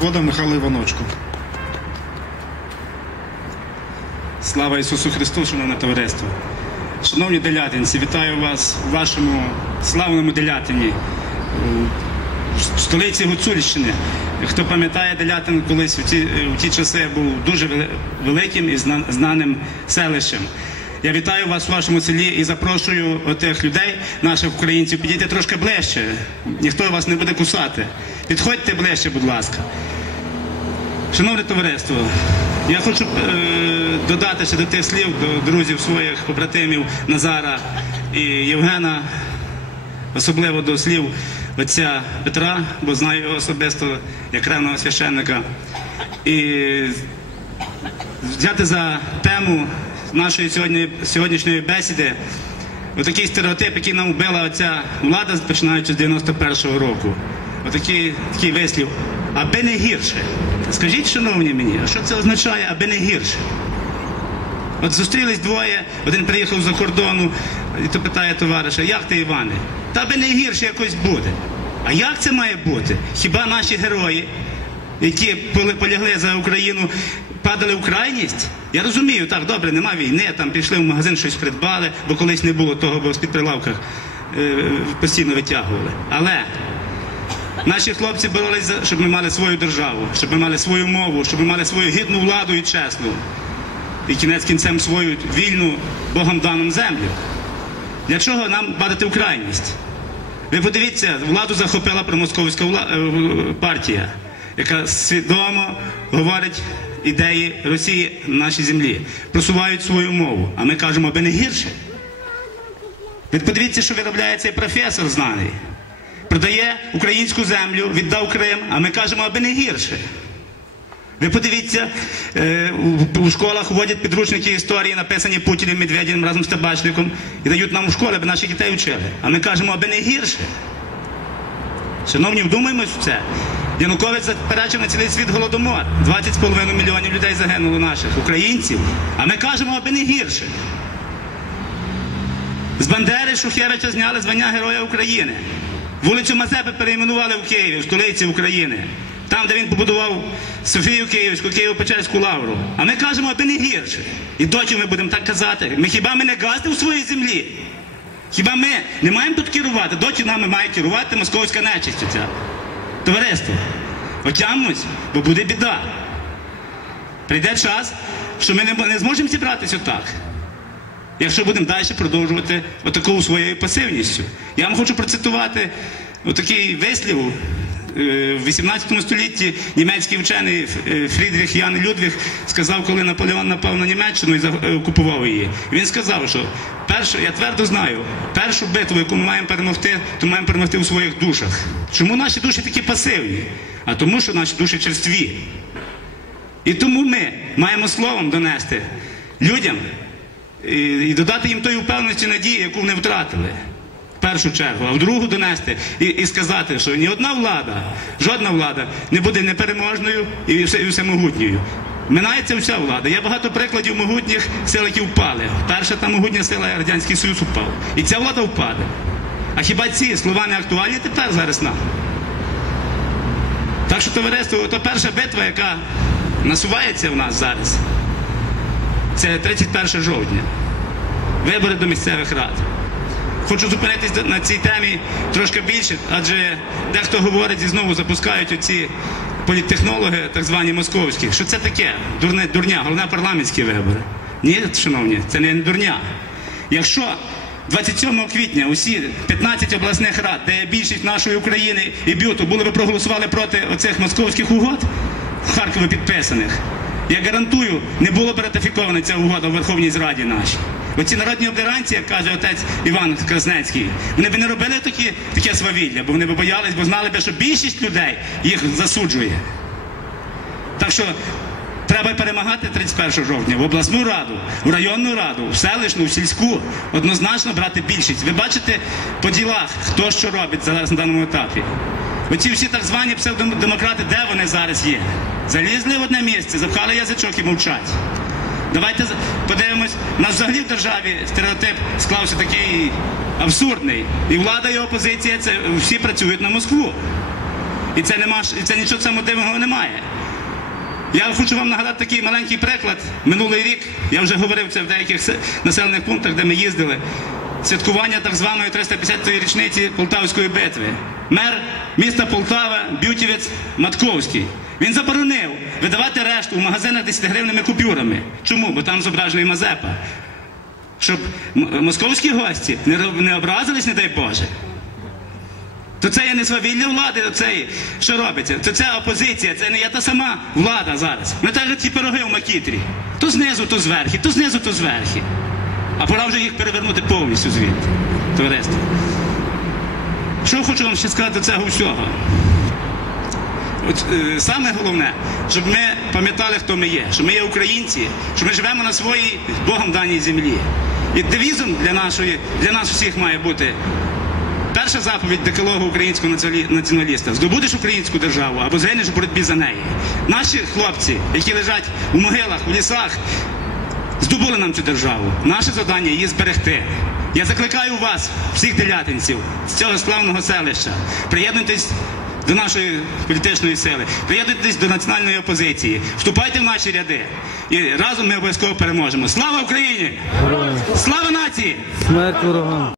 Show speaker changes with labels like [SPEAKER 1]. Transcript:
[SPEAKER 1] Свобода Михайло Іваночко.
[SPEAKER 2] Слава Ісусу Христу, шановне товариство. Шановні делятинці, вітаю вас у вашому славному делятині, у столиці Гуцульщини. Хто пам'ятає, Делятин колись у ті, у ті часи був дуже великим і знаним селищем. Я вітаю вас у вашому селі і запрошую отих людей, наших українців, підійти трошки ближче. Ніхто вас не буде кусати. Підходьте ближче, будь ласка. Шановне товариство, я хочу е, додати ще до тих слів до друзів своїх побратимів Назара і Євгена, особливо до слів отця Петра, бо знаю його особисто як ревного священника. І взяти за тему нашої сьогодні, сьогоднішньої бесіди отакий стереотип, який нам вбила оця влада, починаючи з 91-го року. Отакий такий вислів, аби не гірше. Скажіть, шановні мені, а що це означає, аби не гірше? От зустрілись двоє, один приїхав за кордону і то питає товариша, як ти, Іване? Та аби не гірше якось буде. А як це має бути? Хіба наші герої, які полягли за Україну, падали в крайність? Я розумію, так, добре, нема війни, там пішли в магазин, щось придбали, бо колись не було того, бо з-під прилавках е, постійно витягували. Але Наші хлопці боролись, за- щоб ми мали свою державу, щоб ми мали свою мову, щоб ми мали свою гідну владу і чесну. І кінець кінцем свою вільну Богом дану землю. Для чого нам падати в крайність? Ви подивіться, владу захопила промосковська е, партія, яка свідомо говорить ідеї Росії на нашій землі, просувають свою мову. А ми кажемо, аби не гірше. Ви подивіться, що виробляє цей професор знаний продає українську землю, віддав Крим, а ми кажемо, аби не гірше. Ви подивіться, е, у, школах вводять підручники історії, написані Путіним, Медведєм разом з табачником, і дають нам у школи, аби наші дітей вчили. А ми кажемо, аби не гірше. Шановні, вдумаємось в це. Янукович заперечив на цілий світ голодомор. 20,5 мільйонів людей загинуло наших українців. А ми кажемо, аби не гірше. З Бандери Шухевича зняли звання Героя України. Вулицю Мазепи перейменували в Києві, в столиці України. Там, де він побудував Софію Київську, Києво-Печерську лавру. А ми кажемо, аби не гірше. І дочі ми будемо так казати. Ми хіба ми не газди у своїй землі? Хіба ми не маємо тут керувати? Дочі нами має керувати московська нечисть оця. Товариство, отямимось, бо буде біда. Прийде час, що ми не, зможемо зібратися отак якщо будемо далі продовжувати отаку своєю пасивністю. Я вам хочу процитувати отакий вислів. Е, В 18 столітті німецький вчений е, Фрідріх Ян Людвіг сказав, коли Наполеон напав на Німеччину і е, окупував її. Він сказав, що першу, я твердо знаю, першу битву, яку ми маємо перемогти, то маємо перемогти у своїх душах. Чому наші душі такі пасивні? А тому, що наші душі черстві. І тому ми маємо словом донести людям і, додати їм тої впевненості надії, яку вони втратили. В першу чергу, а в другу донести і, і сказати, що ні одна влада, жодна влада не буде непереможною і, все, всемогутньою. Минається вся влада. Є багато прикладів могутніх сил, які впали. Перша та могутня сила Радянський Союз впав. І ця влада впаде. А хіба ці слова не актуальні тепер зараз нам? Так що товариство, то перша битва, яка насувається в нас зараз, це 31 жовтня. Вибори до місцевих рад. Хочу зупинитись на цій темі трошки більше, адже дехто говорить і знову запускають оці політтехнологи, так звані московські. Що це таке? Дурне, дурня, головне парламентські вибори. Ні, шановні, це не дурня. Якщо 27 квітня усі 15 обласних рад, де більшість нашої України і б'юту, були би проголосували проти оцих московських угод в Харкові підписаних, я гарантую, не було б ратифікована ця угода в Верховній Зраді нашій. Оці народні обліганці, як каже отець Іван Краснецький, вони б не робили такі, таке свавілля, бо вони б боялись, бо знали б, що більшість людей їх засуджує. Так що треба перемагати 31 жовтня в обласну раду, в районну раду, в селищну, в сільську, однозначно брати більшість. Ви бачите по ділах, хто що робить зараз на даному етапі. Оці всі так звані псевдодемократи, де вони зараз є? Залізли в одне місце, запхали язичок і мовчать. Давайте подивимось, у нас взагалі в державі стереотип склався такий абсурдний. І влада, і опозиція це всі працюють на Москву. І це нема і це нічого цьому дивного немає. Я хочу вам нагадати такий маленький приклад. Минулий рік я вже говорив це в деяких населених пунктах, де ми їздили. Святкування так званої 350-ї річниці Полтавської битви. Мер міста Полтава, бютівець Матковський. Він заборонив видавати решту в магазинах 10-гривними купюрами. Чому? Бо там зображений Мазепа. Щоб московські гості не, образились, не дай Боже. То це є не свавілля влади, то це є- що робиться? То це опозиція, це не є та сама влада зараз. Ми так ті пироги в макітрі. То знизу, то зверхи, то знизу, то зверхи. А пора вже їх перевернути повністю звідти, товариство. Що хочу вам ще сказати цього всього? От, е, саме головне, щоб ми пам'ятали, хто ми є, що ми є українці, що ми живемо на своїй Богом даній землі. І девізом для, нашої, для нас всіх має бути перша заповідь декалогу українського націоналіста здобудеш українську державу або згинеш у боротьбі за неї. Наші хлопці, які лежать у могилах, у лісах, здобули нам цю державу. Наше завдання її зберегти. Я закликаю вас, всіх делятинців, з цього славного селища, приєднуйтесь до нашої політичної сили, приєднуйтесь до національної опозиції, вступайте в наші ряди. І разом ми обов'язково переможемо. Слава Україні! Слава нації!
[SPEAKER 1] Смерть ворогам!